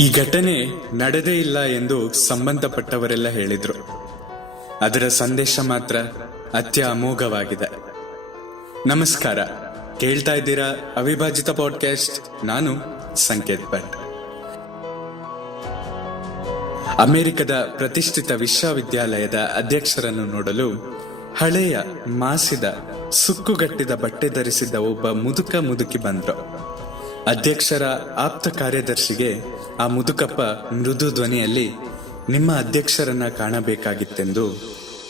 ಈ ಘಟನೆ ನಡೆದೇ ಇಲ್ಲ ಎಂದು ಸಂಬಂಧಪಟ್ಟವರೆಲ್ಲ ಹೇಳಿದ್ರು. ಅದರ ಸಂದೇಶ ಮಾತ್ರ ಅತ್ಯ ಅಮೋಘವಾಗಿದೆ. ನಮಸ್ಕಾರ. ಕೇಳ್ತಾ ಇದ್ದೀರಾ ಅವಿಭಾಜಿತ ಪಾಡ್ಕಾಸ್ಟ್ ನಾನು ಸಂಕೇತ್ ಭಟ್. ಅಮೆರಿಕದ ಪ್ರತಿಷ್ಠಿತ ವಿಶ್ವವಿದ್ಯಾಲಯದ ಅಧ್ಯಕ್ಷರನ್ನು ನೋಡಲು ಹಳೆಯ ಮಾಸಿದ, ಸುಕ್ಕುಗಟ್ಟಿದ ಬಟ್ಟೆ ಧರಿಸಿದ್ದ ಒಬ್ಬ ಮುದುಕ ಮುದುಕಿ ಬಂದ್ರು. ಅಧ್ಯಕ್ಷರ ಆಪ್ತ ಕಾರ್ಯದರ್ಶಿಗೆ ಆ ಮುದುಕಪ್ಪ ಮೃದು ಧ್ವನಿಯಲ್ಲಿ, ನಿಮ್ಮ ಅಧ್ಯಕ್ಷರನ್ನ ಕಾಣಬೇಕಾಗಿತ್ತೆಂದು.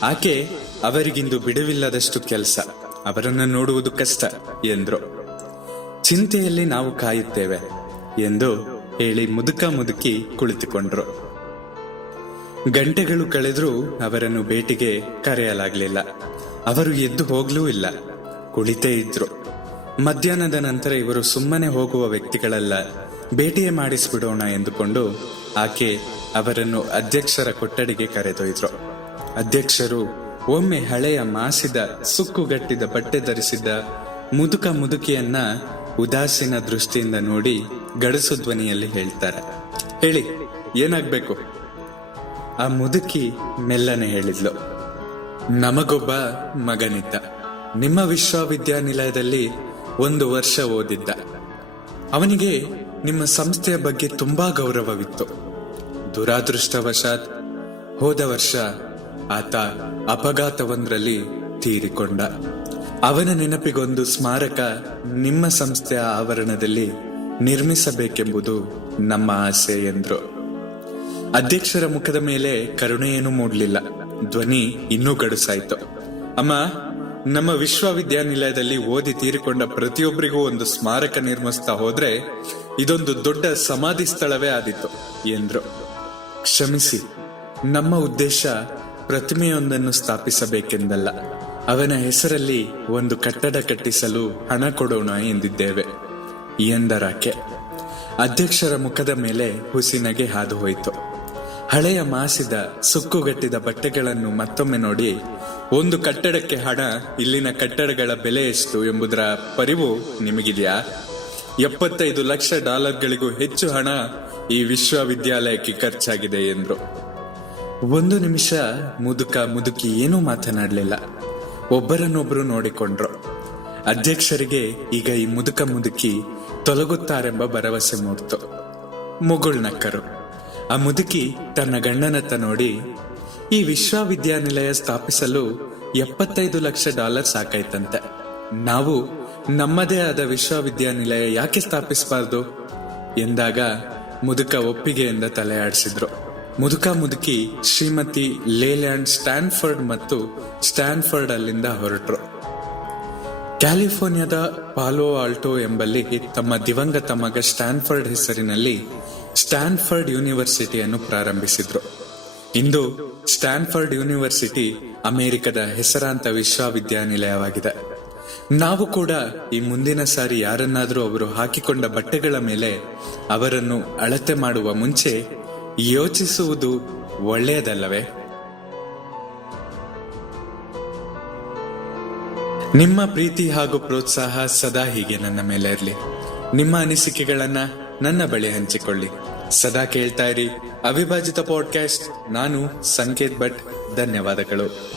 ಆಕೆ ಅವರಿಗಿಂದು ಬಿಡುವಿಲ್ಲದಷ್ಟು ಕೆಲಸ, ಅವರನ್ನು ನೋಡುವುದು ಕಷ್ಟ, ಎಂದ್ರು. ಚಿಂತೆಯಲ್ಲಿ ನಾವು ಕಾಯುತ್ತೇವೆ, ಎಂದು ಹೇಳಿ ಮುದುಕ ಮುದುಕಿ ಕುಳಿತುಕೊಂಡ್ರು. ಗಂಟೆಗಳು ಕಳೆದರೂ ಅವರನ್ನು ಭೇಟಿಗೆ ಕರೆಯಲಾಗಲಿಲ್ಲ. ಅವರು ಎದ್ದು ಹೋಗ್ಲೂ ಇಲ್ಲ. ಕುಳಿತೇ ಇದ್ರು. ಮಧ್ಯಾಹ್ನದ ನಂತರ ಇವರು ಸುಮ್ಮನೆ ಹೋಗುವ ವ್ಯಕ್ತಿಗಳಲ್ಲ. ಭೇಟಿಯೇ ಮಾಡಿಸಿಬಿಡೋಣ ಎಂದುಕೊಂಡು ಆಕೆ ಅವರನ್ನು ಅಧ್ಯಕ್ಷರ ಕೊಠಡಿಗೆ ಕರೆದೊಯ್ದರು. ಅಧ್ಯಕ್ಷರು ಒಮ್ಮೆ ಹಳೆಯ ಮಾಸಿದ, ಸುಕ್ಕುಗಟ್ಟಿದ ಬಟ್ಟೆ ಧರಿಸಿದ್ದ ಮುದುಕ ಮುದುಕಿಯನ್ನ ಉದಾಸೀನ ದೃಷ್ಟಿಯಿಂದ ನೋಡಿ ಗಡಸು ಧ್ವನಿಯಲ್ಲಿ ಹೇಳ್ತಾರೆ. ಹೇಳಿ, ಏನಾಗ್ಬೇಕು? ಆ ಮುದುಕಿ ಮೆಲ್ಲನೆ ಹೇಳಿದ್ಲು. ನಮಗೊಬ್ಬ ಮಗನಿದ್ದ. ನಿಮ್ಮ ವಿಶ್ವವಿದ್ಯಾನಿಲಯದಲ್ಲಿ ಒಂದು ವರ್ಷ ಓದಿದ್ದ. ಅವನಿಗೆ ನಿಮ್ಮ ಸಂಸ್ಥೆಯ ಬಗ್ಗೆ ತುಂಬಾ ಗೌರವವಿತ್ತು. ದುರಾದೃಷ್ಟವಶಾತ್ ಹೋದ ವರ್ಷ ಆತ ಅಪಘಾತವೊಂದರಲ್ಲಿ ತೀರಿಕೊಂಡ. ಅವನ ನೆನಪಿಗೊಂದು ಸ್ಮಾರಕ ನಿಮ್ಮ ಸಂಸ್ಥೆಯ ಆವರಣದಲ್ಲಿ ನಿರ್ಮಿಸಬೇಕೆಂಬುದು ನಮ್ಮ ಆಸೆ ಎಂದ್ರು. ಅಧ್ಯಕ್ಷರ ಮುಖದ ಮೇಲೆ ಕರುಣೆಯೇನು ಮೂಡಲಿಲ್ಲ. ಧ್ವನಿ ಇನ್ನೂ ಗಡುಸಾಯ್ತು. ಅಮ್ಮ ನಮ್ಮ ವಿಶ್ವವಿದ್ಯಾನಿಲಯದಲ್ಲಿ ಓದಿ ತೀರಿಕೊಂಡ ಪ್ರತಿಯೊಬ್ಬರಿಗೂ ಒಂದು ಸ್ಮಾರಕ ನಿರ್ಮಿಸ್ತಾ ಹೋದ್ರೆ ಇದೊಂದು ದೊಡ್ಡ ಸಮಾಧಿ ಸ್ಥಳವೇ ಆದಿತ್ತು ಎಂದ್ರು. ಕ್ಷಮಿಸಿ, ನಮ್ಮ ಉದ್ದೇಶ ಪ್ರತಿಮೆಯೊಂದನ್ನು ಸ್ಥಾಪಿಸಬೇಕೆಂದಲ್ಲ. ಅವನ ಹೆಸರಲ್ಲಿ ಒಂದು ಕಟ್ಟಡ ಕಟ್ಟಿಸಲು ಹಣ ಕೊಡೋಣ ಎಂದಿದ್ದೇವೆ, ಎಂದರಾಕೆ. ಅಧ್ಯಕ್ಷರ ಮುಖದ ಮೇಲೆ ಹುಸಿನಗೆ ಹಾದು ಹೋಯಿತು. ಹಳೆಯ ಮಾಸಿದ, ಸುಕ್ಕುಗಟ್ಟಿದ ಬಟ್ಟೆಗಳನ್ನು ಮತ್ತೊಮ್ಮೆ ನೋಡಿ. ಒಂದು ಕಟ್ಟಡಕ್ಕೆ ಹಣ, ಇಲ್ಲಿನ ಕಟ್ಟಡಗಳ ಬೆಲೆ ಎಷ್ಟು ಎಂಬುದರ ಪರಿವು ನಿಮಗಿದೆಯಾ? ಎಪ್ಪತ್ತೈದು ಲಕ್ಷ ಡಾಲರ್ಗಳಿಗೂ ಹೆಚ್ಚು ಹಣ ಈ ವಿಶ್ವವಿದ್ಯಾಲಯಕ್ಕೆ ಖರ್ಚಾಗಿದೆ ಎಂದರು. ಒಂದು ನಿಮಿಷ ಮುದುಕ ಮುದುಕಿ ಏನೂ ಮಾತನಾಡಲಿಲ್ಲ. ಒಬ್ಬರನ್ನೊಬ್ಬರು ನೋಡಿಕೊಂಡ್ರು. ಅಧ್ಯಕ್ಷರಿಗೆ ಈಗ ಈ ಮುದುಕ ಮುದುಕಿ ತೊಲಗುತ್ತಾರೆಂಬ ಭರವಸೆ ಮೂಡ್ತು. ಮುಗುಳ್ನಕ್ಕರು. ಆ ಮುದುಕಿ ತನ್ನ ಗಂಡನತ್ತ ನೋಡಿ, ಈ ವಿಶ್ವವಿದ್ಯಾನಿಲಯ ಸ್ಥಾಪಿಸಲು ಎಪ್ಪತ್ತೈದು ಲಕ್ಷ ಡಾಲರ್ ಸಾಕಾಯ್ತಂತೆ. ನಾವು ನಮ್ಮದೇ ಆದ ವಿಶ್ವವಿದ್ಯಾನಿಲಯ ಯಾಕೆ ಸ್ಥಾಪಿಸಬಾರ್ದು? ಎಂದಾಗ ಮುದುಕ ಒಪ್ಪಿಗೆಯಿಂದ ತಲೆ ಆಡಿಸಿದ್ರು. ಮುದುಕ ಮುದುಕಿ ಶ್ರೀಮತಿ ಲೇಲ್ಯಾಂಡ್ ಸ್ಟ್ಯಾನ್ಫರ್ಡ್ ಮತ್ತು ಸ್ಟ್ಯಾನ್ಫರ್ಡ್ ಅಲ್ಲಿಂದ ಹೊರಟರು. ಕ್ಯಾಲಿಫೋರ್ನಿಯಾದ ಪಾಲೋ ಆಲ್ಟೋ ಎಂಬಲ್ಲಿ ತಮ್ಮ ದಿವಂಗತ ಮಗ ಸ್ಟ್ಯಾನ್ಫರ್ಡ್ ಹೆಸರಿನಲ್ಲಿ ಸ್ಟ್ಯಾನ್ಫರ್ಡ್ ಯೂನಿವರ್ಸಿಟಿಯನ್ನು ಪ್ರಾರಂಭಿಸಿದ್ರು. ಇಂದು ಸ್ಟ್ಯಾನ್ಫರ್ಡ್ ಯೂನಿವರ್ಸಿಟಿ ಅಮೆರಿಕದ ಹೆಸರಾಂತ ವಿಶ್ವವಿದ್ಯಾನಿಲಯವಾಗಿದೆ. ನಾವು ಕೂಡ ಈ ಮುಂದಿನ ಸಾರಿ ಯಾರನ್ನಾದರೂ ಅವರು ಹಾಕಿಕೊಂಡ ಬಟ್ಟೆಗಳ ಮೇಲೆ ಅವರನ್ನು ಅಳತೆ ಮಾಡುವ ಮುಂಚೆ ಯೋಚಿಸುವುದು ಒಳ್ಳೆಯದಲ್ಲವೇ? ನಿಮ್ಮ ಪ್ರೀತಿ ಹಾಗೂ ಪ್ರೋತ್ಸಾಹ ಸದಾ ಹೀಗೆ ನನ್ನ ಮೇಲೆ ಇರಲಿ. ನಿಮ್ಮ ಅನಿಸಿಕೆಗಳನ್ನ ನನ್ನ ಬಳಿ ಹಂಚಿಕೊಳ್ಳಿ. ಸದಾ ಕೇಳ್ತಾ ಇರಿ. ಅವಿಭಾಜಿತ ಪಾಡ್ಕಾಸ್ಟ್ ನಾನು ಸಂಕೇತ್ ಭಟ್. ಧನ್ಯವಾದಗಳು.